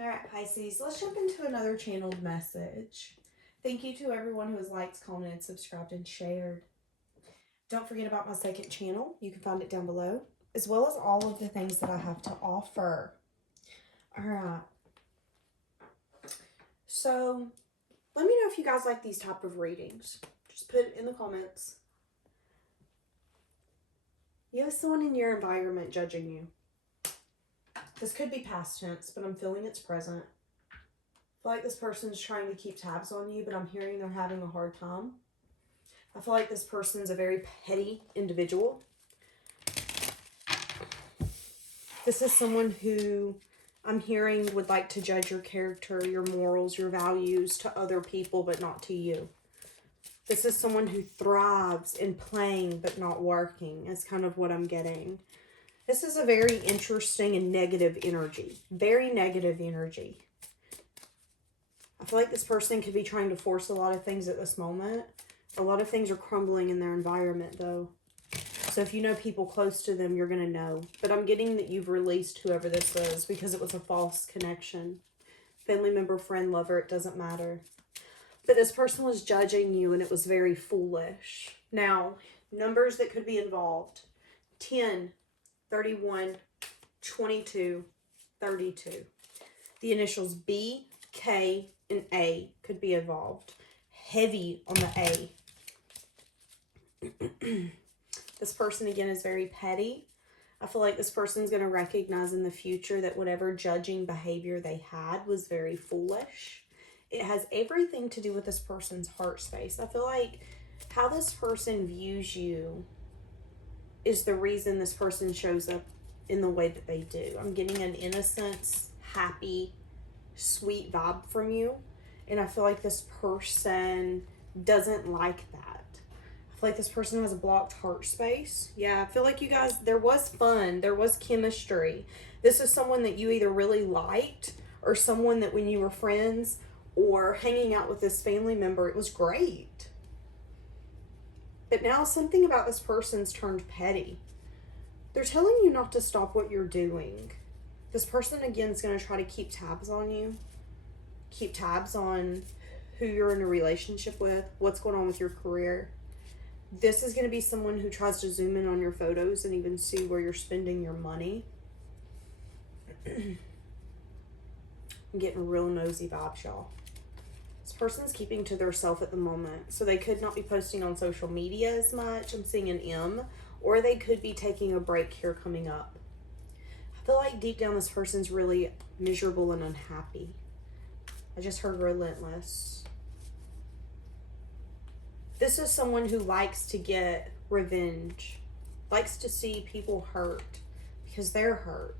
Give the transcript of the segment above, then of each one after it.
All right, Pisces, let's jump into another channeled message. Thank you to everyone who has liked, commented, subscribed, and shared. Don't forget about my second channel. You can find it down below, as well as all of the things that I have to offer. All right. So, let me know if you guys like these type of readings. Just put it in the comments. You have someone in your environment judging you. This could be past tense, but I'm feeling it's present. I feel like this person's trying to keep tabs on you, but I'm hearing they're having a hard time. I feel like this person's a very petty individual. This is someone who I'm hearing would like to judge your character, your morals, your values to other people, but not to you. This is someone who thrives in playing, but not working. Is kind of what I'm getting. This is a very interesting and negative energy. Very negative energy. I feel like this person could be trying to force a lot of things at this moment. A lot of things are crumbling in their environment, though. So if you know people close to them, you're going to know. But I'm getting that you've released whoever this is because it was a false connection. Family member, friend, lover, it doesn't matter. But this person was judging you and it was very foolish. Now, numbers that could be involved. 10, 31, 22, 32. The initials B, K, and A could be involved. Heavy on the A. This person, again, is very petty. I feel like this person's going to recognize in the future that whatever judging behavior they had was very foolish. It has everything to do with this person's heart space. I feel like how this person views you is the reason this person shows up in the way that they do. I'm getting an innocence, happy, sweet vibe from you. And I feel like this person doesn't like that. I feel like this person has a blocked heart space. Yeah, I feel like you guys, there was fun. There was chemistry. This is someone that you either really liked or someone that when you were friends or hanging out with this family member, it was great. But now something about this person's turned petty. They're telling you not to stop what you're doing. This person, again, is going to try to keep tabs on you. Keep tabs on who you're in a relationship with, what's going on with your career. This is going to be someone who tries to zoom in on your photos and even see where you're spending your money. I'm getting real nosy vibes, y'all. This person's keeping to themselves at the moment. So they could not be posting on social media as much. I'm seeing an M. Or they could be taking a break here coming up. I feel like deep down this person's really miserable and unhappy. I just heard relentless. This is someone who likes to get revenge. Likes to see people hurt because they're hurt.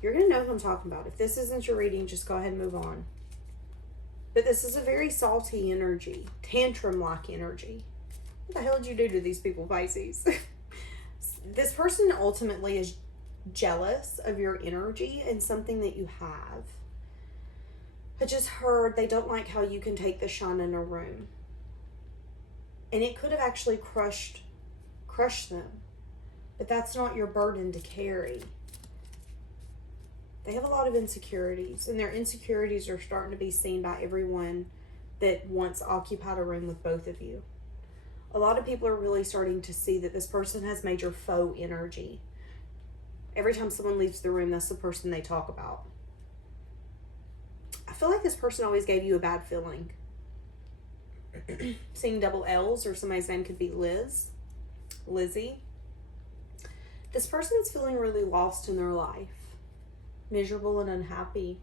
You're going to know who I'm talking about. If this isn't your reading, just go ahead and move on. But this is a very salty energy. Tantrum-like energy. What the hell did you do to these people, Pisces? This person ultimately is jealous of your energy and something that you have. I just heard they don't like how you can take the shine in a room. And it could have actually crushed them. But that's not your burden to carry. They have a lot of insecurities, and their insecurities are starting to be seen by everyone that once occupied a room with both of you. A lot of people are really starting to see that this person has major faux energy. Every time someone leaves the room, that's the person they talk about. I feel like this person always gave you a bad feeling. Seeing double L's, or somebody's name could be Liz, Lizzie. This person is feeling really lost in their life. Miserable and unhappy.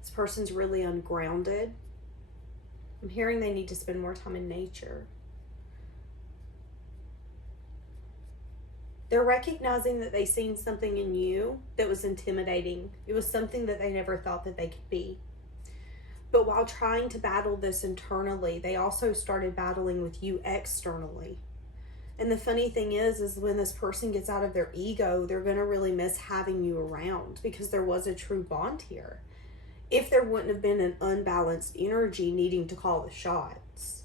This person's really ungrounded. I'm hearing they need to spend more time in nature. They're recognizing that they seen something in you that was intimidating. It was something that they never thought that they could be. But while trying to battle this internally, they also started battling with you externally. And the funny thing is when this person gets out of their ego, they're going to really miss having you around because there was a true bond here. If there wouldn't have been an unbalanced energy needing to call the shots.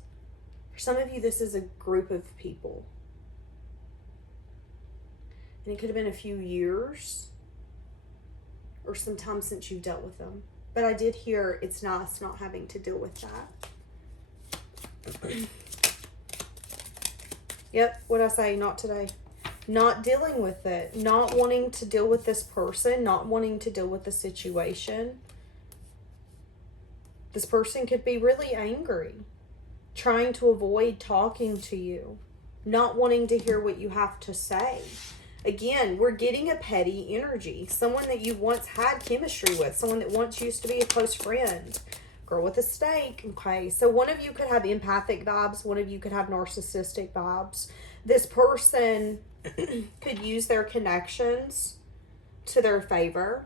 For some of you, this is a group of people. And it could have been a few years or some time since you've dealt with them. But I did hear it's nice not having to deal with that. Yep, what'd I say? Not today. Not dealing with it. Not wanting to deal with this person. Not wanting to deal with the situation. This person could be really angry. Trying to avoid talking to you. Not wanting to hear what you have to say. Again, we're getting a petty energy. Someone that you once had chemistry with. Someone that once used to be a close friend. Girl with a stake. Okay, so one of you could have empathic vibes. One of you could have narcissistic vibes. This person could use their connections to their favor.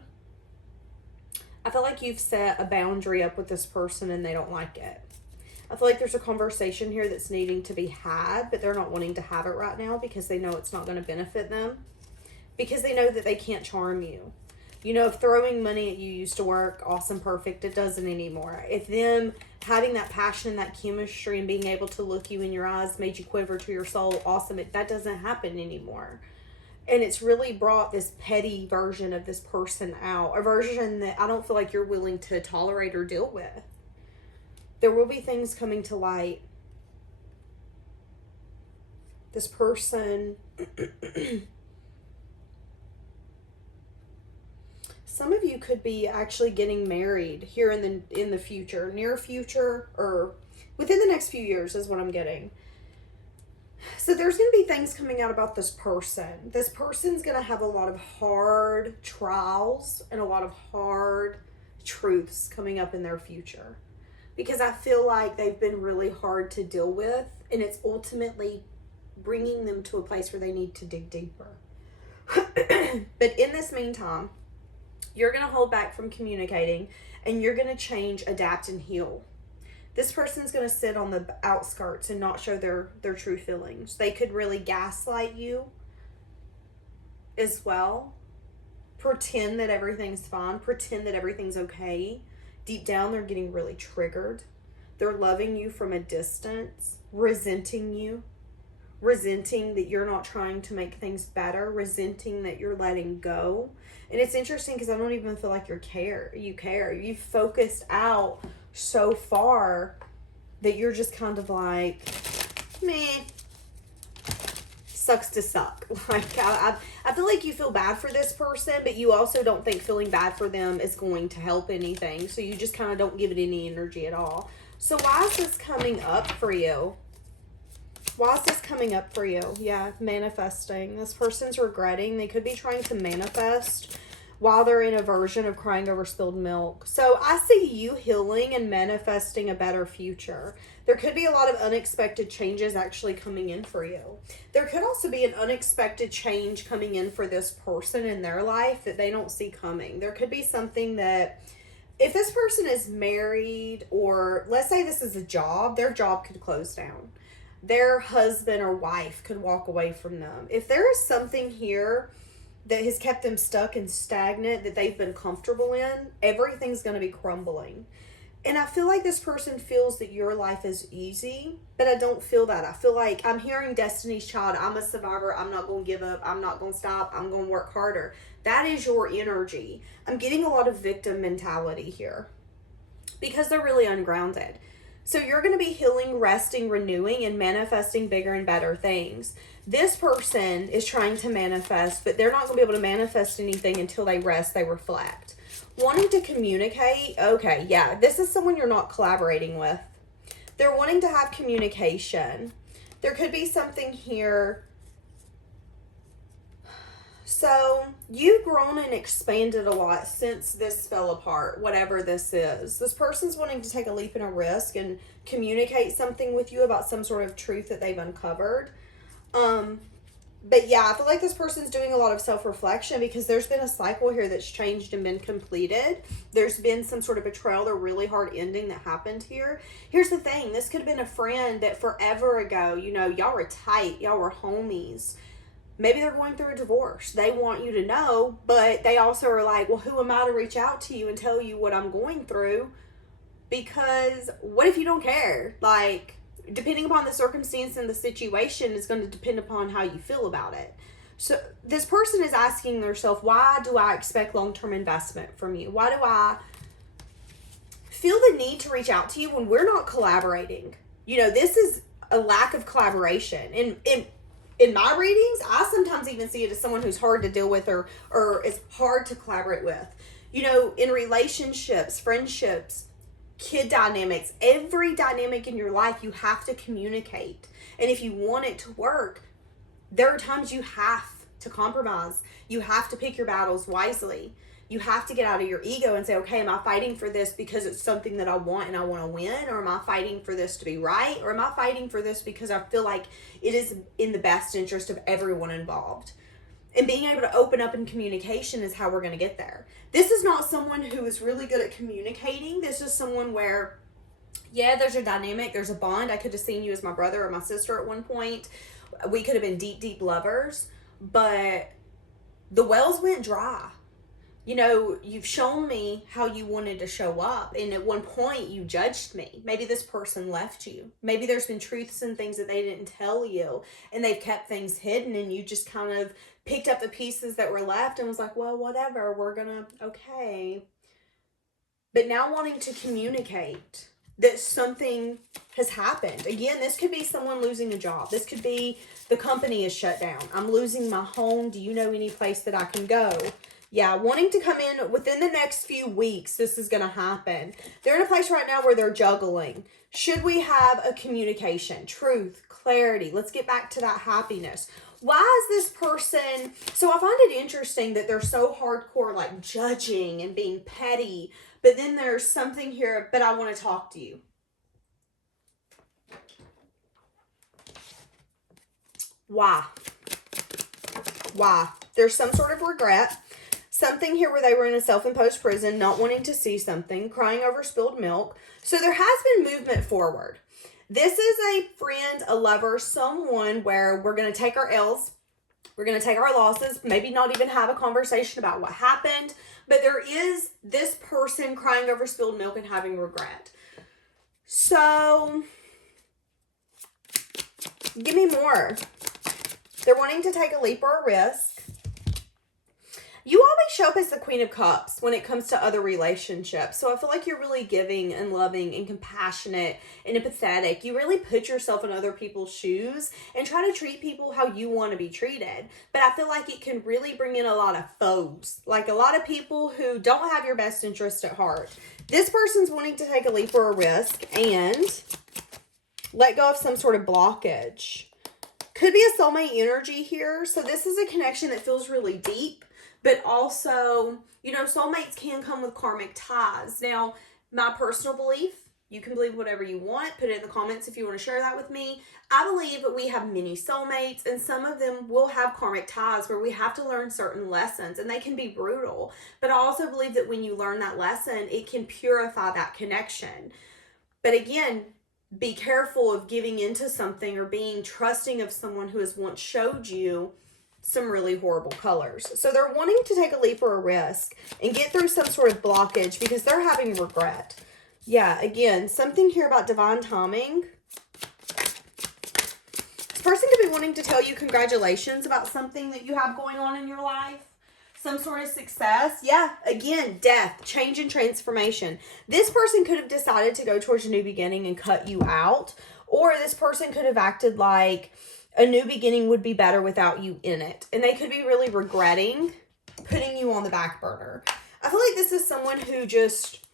I feel like you've set a boundary up with this person and they don't like it. I feel like there's a conversation here that's needing to be had, but they're not wanting to have it right now because they know it's not going to benefit them. Because they know that they can't charm you. You know, if throwing money at you used to work, awesome, perfect, it doesn't anymore. If them having that passion, that chemistry, and being able to look you in your eyes made you quiver to your soul, awesome, that doesn't happen anymore. And it's really brought this petty version of this person out. A version that I don't feel like you're willing to tolerate or deal with. There will be things coming to light. This person... Some of you could be actually getting married here in the future, near future, or within the next few years is what I'm getting. So there's going to be things coming out about this person. This person's going to have a lot of hard trials and a lot of hard truths coming up in their future. Because I feel like they've been really hard to deal with, and it's ultimately bringing them to a place where they need to dig deeper. But in this meantime, you're going to hold back from communicating, and you're going to change, adapt, and heal. This person's going to sit on the outskirts and not show their true feelings. They could really gaslight you as well. Pretend that everything's fine. Pretend that everything's okay. Deep down, they're getting really triggered. They're loving you from a distance, resenting you. Resenting that you're not trying to make things better. Resenting that you're letting go. And it's interesting because I don't even feel like you care. You've focused out so far that you're just kind of like, meh, sucks to suck. Like, I feel like you feel bad for this person, but you also don't think feeling bad for them is going to help anything. So you just kind of don't give it any energy at all. So why is this coming up for you? Why is this coming up for you? Yeah, manifesting. This person's regretting. They could be trying to manifest while they're in a version of crying over spilled milk. So I see you healing and manifesting a better future. There could be a lot of unexpected changes actually coming in for you. There could also be an unexpected change coming in for this person in their life that they don't see coming. There could be something that, if this person is married, or let's say this is a job, their job could close down. Their husband or wife could walk away from them. If there is something here that has kept them stuck and stagnant that they've been comfortable in, everything's going to be crumbling. And I feel like this person feels that your life is easy, but I don't feel that. I feel like I'm hearing Destiny's Child. I'm a survivor. I'm not going to give up. I'm not going to stop. I'm going to work harder. That is your energy. I'm getting a lot of victim mentality here because they're really ungrounded. So you're going to be healing, resting, renewing, and manifesting bigger and better things. This person is trying to manifest, but they're not going to be able to manifest anything until they rest, they reflect. Wanting to communicate, okay, yeah, this is someone you're not collaborating with. They're wanting to have communication. There could be something here. So you've grown and expanded a lot since this fell apart, whatever this is. This person's wanting to take a leap and a risk and communicate something with you about some sort of truth that they've uncovered. But yeah, I feel like this person's doing a lot of self-reflection because there's been a cycle here that's changed and been completed. There's been some sort of betrayal or really hard ending that happened here. Here's the thing. This could have been a friend that forever ago, you know, y'all were tight. Y'all were homies. Maybe they're going through a divorce. They want you to know, but they also are like, well, who am I to reach out to you and tell you what I'm going through? Because what if you don't care? Like, depending upon the circumstance and the situation is going to depend upon how you feel about it. So this person is asking themselves, why do I expect long-term investment from you? Why do I feel the need to reach out to you when we're not collaborating. You know, this is a lack of collaboration. In my readings, I sometimes even see it as someone who's hard to deal with or is hard to collaborate with. You know, in relationships, friendships, kid dynamics, every dynamic in your life, you have to communicate. And if you want it to work, there are times you have to compromise. You have to pick your battles wisely. You have to get out of your ego and say, okay, am I fighting for this because it's something that I want and I want to win? Or am I fighting for this to be right? Or am I fighting for this because I feel like it is in the best interest of everyone involved? And being able to open up in communication is how we're going to get there. This is not someone who is really good at communicating. This is someone where, yeah, there's a dynamic, there's a bond. I could have seen you as my brother or my sister at one point. We could have been deep, deep lovers, but the wells went dry. You know, you've shown me how you wanted to show up, and at one point you judged me. Maybe this person left you. Maybe there's been truths and things that they didn't tell you, and they've kept things hidden, and you just kind of picked up the pieces that were left and was like, well, whatever, we're gonna, okay. But now wanting to communicate that something has happened. Again, this could be someone losing a job. This could be the company is shut down. I'm losing my home. Do you know any place that I can go? Yeah, wanting to come in within the next few weeks, this is going to happen. They're in a place right now where they're juggling. Should we have a communication, truth, clarity? Let's get back to that happiness. Why is this person... So I find it interesting that they're so hardcore, like judging and being petty. But then there's something here, but I want to talk to you. Why? Why? There's some sort of regret. Something here where they were in a self-imposed prison, not wanting to see something, crying over spilled milk. So there has been movement forward. This is a friend, a lover, someone where we're going to take our L's. We're going to take our losses, maybe not even have a conversation about what happened. But there is this person crying over spilled milk and having regret. So, give me more. They're wanting to take a leap or a risk. You always show up as the Queen of Cups when it comes to other relationships. So I feel like you're really giving and loving and compassionate and empathetic. You really put yourself in other people's shoes and try to treat people how you want to be treated. But I feel like it can really bring in a lot of foes. Like a lot of people who don't have your best interest at heart. This person's wanting to take a leap or a risk and let go of some sort of blockage. Could be a soulmate energy here. So this is a connection that feels really deep. But also, you know, soulmates can come with karmic ties. Now, my personal belief, you can believe whatever you want. Put it in the comments if you want to share that with me. I believe that we have many soulmates, and some of them will have karmic ties where we have to learn certain lessons, and they can be brutal. But I also believe that when you learn that lesson, it can purify that connection. But again, be careful of giving into something or being trusting of someone who has once showed you some really horrible colors. So they're wanting to take a leap or a risk and get through some sort of blockage because they're having regret. Yeah, again, something here about divine timing. This person could be wanting to tell you congratulations about something that you have going on in your life. Some sort of success. Yeah, again, death, change and transformation. This person could have decided to go towards a new beginning and cut you out. Or this person could have acted like a new beginning would be better without you in it. And they could be really regretting putting you on the back burner. I feel like this is someone who just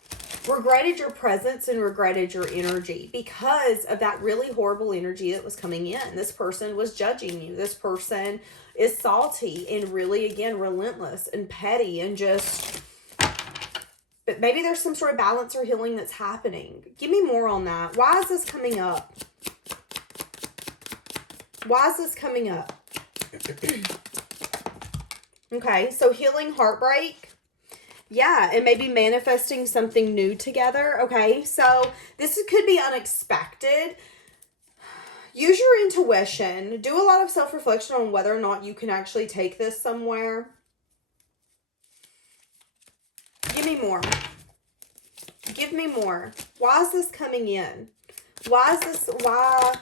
regretted your presence and regretted your energy because of that really horrible energy that was coming in. This person was judging you. This person is salty and really, again, relentless and petty and just... But maybe there's some sort of balance or healing that's happening. Give me more on that. Why is this coming up? Why is this coming up? Okay, so healing heartbreak. Yeah, and maybe manifesting something new together. Okay, so this could be unexpected. Use your intuition. Do a lot of self-reflection on whether or not you can actually take this somewhere. Give me more. Give me more. Why is this coming in? Why is this... Why...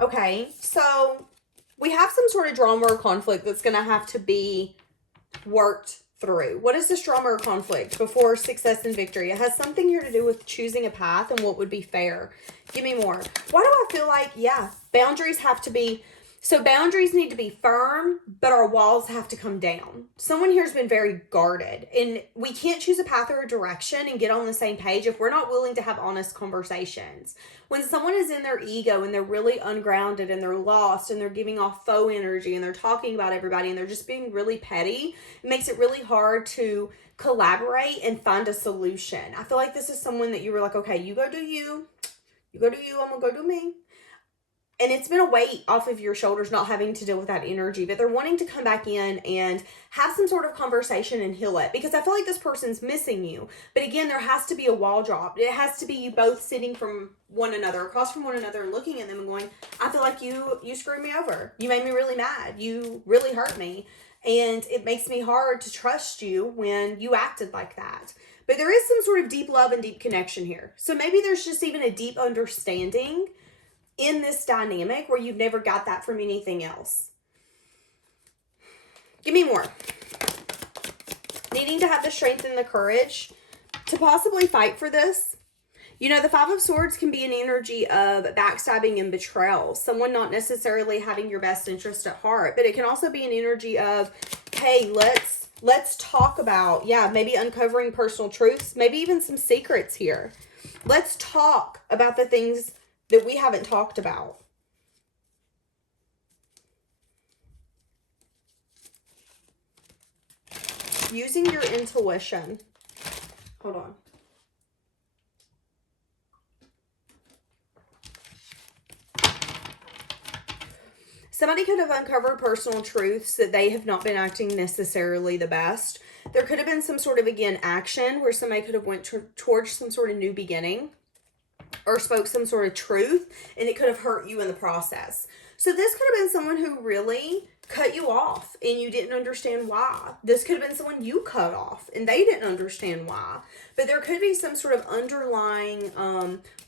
Okay, so we have some sort of drama or conflict that's going to have to be worked through? What is this drama or conflict before success and victory? It has something here to do with choosing a path and what would be fair. Give me more. Why do I feel like, yeah, boundaries have to be, so boundaries need to be firm, but our walls have to come down. Someone here has been very guarded, and we can't choose a path or a direction and get on the same page if we're not willing to have honest conversations. When someone is in their ego and they're really ungrounded and they're lost and they're giving off faux energy and they're talking about everybody and they're just being really petty, it makes it really hard to collaborate and find a solution. I feel like this is someone that you were like, okay, you go do you. You go do you, I'm gonna go do me. And it's been a weight off of your shoulders not having to deal with that energy, but they're wanting to come back in and have some sort of conversation and heal it, because I feel like this person's missing you. But again, there has to be a wall drop. It has to be you both sitting from one another, across from one another, and looking at them and going, I feel like you screwed me over. You made me really mad. You really hurt me. And it makes me hard to trust you when you acted like that. But there is some sort of deep love and deep connection here. So maybe there's just even a deep understanding in this dynamic where you've never got that from anything else. Give me more. Needing to have the strength and the courage to possibly fight for this. You know, the Five of Swords can be an energy of backstabbing and betrayal. Someone not necessarily having your best interest at heart. But it can also be an energy of, hey, let's talk about, yeah, maybe uncovering personal truths. Maybe even some secrets here. Let's talk about the things that we haven't talked about. Using your intuition. Hold on. Somebody could have uncovered personal truths that they have not been acting necessarily the best. There could have been some sort of, again, action where somebody could have went towards some sort of new beginning or spoke some sort of truth, and it could have hurt you in the process. So this could have been someone who really cut you off and you didn't understand why. This could have been someone you cut off and they didn't understand why. But there could be some sort of underlying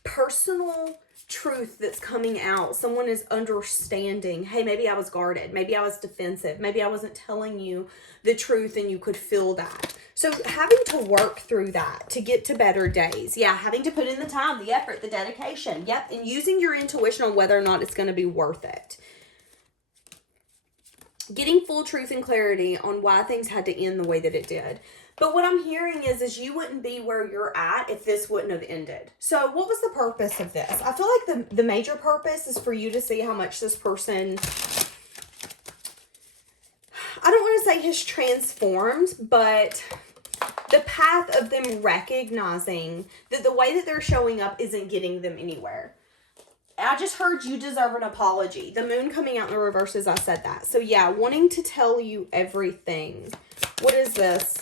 personal truth that's coming out. Someone is understanding, hey, maybe I was guarded. Maybe I was defensive. Maybe I wasn't telling you the truth and you could feel that. So having to work through that to get to better days. Yeah, having to put in the time, the effort, the dedication. Yep, and using your intuition on whether or not it's going to be worth it. Getting full truth and clarity on why things had to end the way that it did. But what I'm hearing is you wouldn't be where you're at if this wouldn't have ended. So what was the purpose of this? I feel like the major purpose is for you to see how much this person, I don't want to say has transformed, but the path of them recognizing that the way that they're showing up isn't getting them anywhere. I just heard you deserve an apology. The moon coming out in the reverse as I said that. So yeah, wanting to tell you everything. What is this?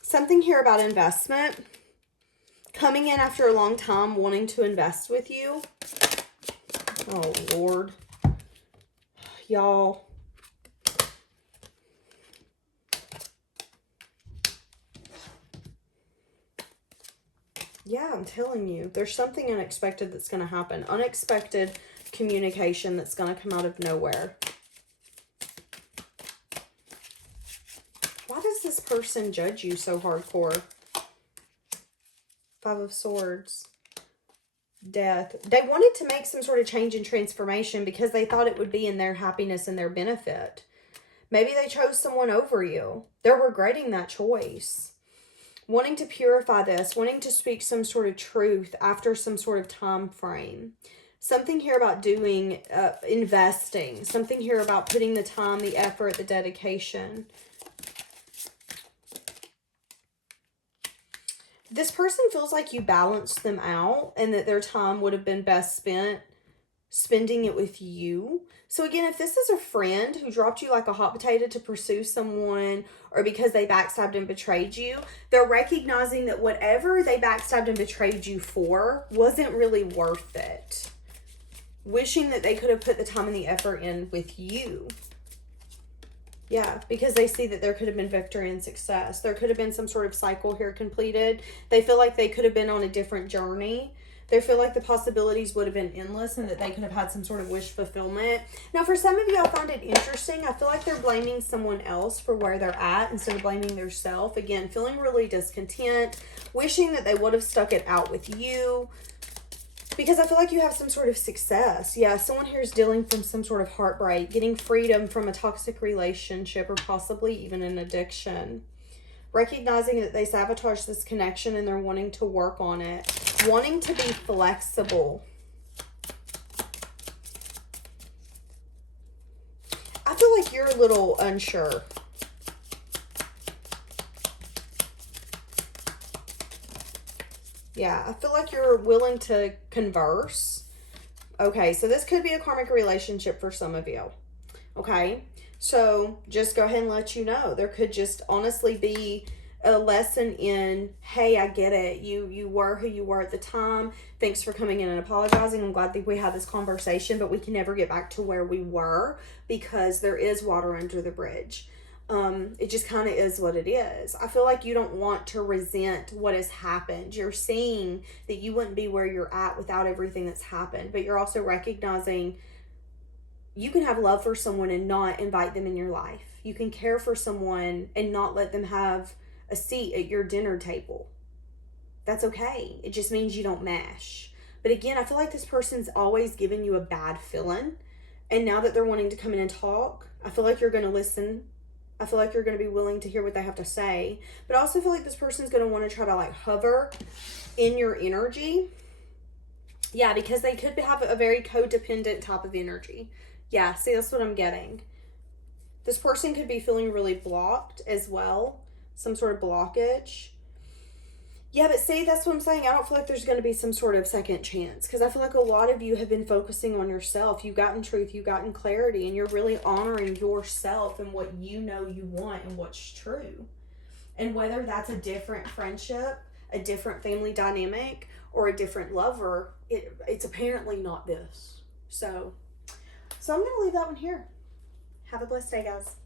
Something here about investment. Coming in after a long time wanting to invest with you. Oh, Lord. Y'all. Yeah, I'm telling you. There's something unexpected that's going to happen. Unexpected communication that's going to come out of nowhere. Why does this person judge you so hardcore? Five of Swords. Death. They wanted to make some sort of change and transformation because they thought it would be in their happiness and their benefit. Maybe they chose someone over you. They're regretting that choice. Wanting to purify this, wanting to speak some sort of truth after some sort of time frame. Something here about doing, investing. Something here about putting the time, the effort, the dedication. This person feels like you balanced them out and that their time would have been best spent spending it with you. So again, if this is a friend who dropped you like a hot potato to pursue someone, or because they backstabbed and betrayed you, they're recognizing that whatever they backstabbed and betrayed you for wasn't really worth it. Wishing that they could have put the time and the effort in with you. Yeah, because they see that there could have been victory and success. There could have been some sort of cycle here completed. They feel like they could have been on a different journey. They feel like the possibilities would have been endless and that they could have had some sort of wish fulfillment. Now, for some of you, I find it interesting. I feel like they're blaming someone else for where they're at instead of blaming themselves. Again, feeling really discontent, wishing that they would have stuck it out with you. Because I feel like you have some sort of success. Yeah, someone here is dealing from some sort of heartbreak, getting freedom from a toxic relationship or possibly even an addiction. Recognizing that they sabotaged this connection and they're wanting to work on it. Wanting to be flexible. I feel like you're a little unsure. Yeah, I feel like you're willing to converse. Okay, so this could be a karmic relationship for some of you. Okay, so just go ahead and let you know. There could just honestly be a lesson in, hey, I get it. You were who you were at the time. Thanks for coming in and apologizing. I'm glad that we had this conversation, but we can never get back to where we were because there is water under the bridge. It just kind of is what it is. I feel like you don't want to resent what has happened. You're seeing that you wouldn't be where you're at without everything that's happened, but you're also recognizing you can have love for someone and not invite them in your life. You can care for someone and not let them have a seat at your dinner table. That's okay. It just means you don't mesh. But again, I feel like this person's always given you a bad feeling. And now that they're wanting to come in and talk, I feel like you're going to listen. I feel like you're going to be willing to hear what they have to say. But I also feel like this person's going to want to try to like hover in your energy. Yeah, because they could have a very codependent type of energy. Yeah, see, that's what I'm getting. This person could be feeling really blocked as well. Some sort of blockage. Yeah, but see, that's what I'm saying. I don't feel like there's going to be some sort of second chance. Because I feel like a lot of you have been focusing on yourself. You've gotten truth. You've gotten clarity. And you're really honoring yourself and what you know you want and what's true. And whether that's a different friendship, a different family dynamic, or a different lover, it's apparently not this. So I'm going to leave that one here. Have a blessed day, guys.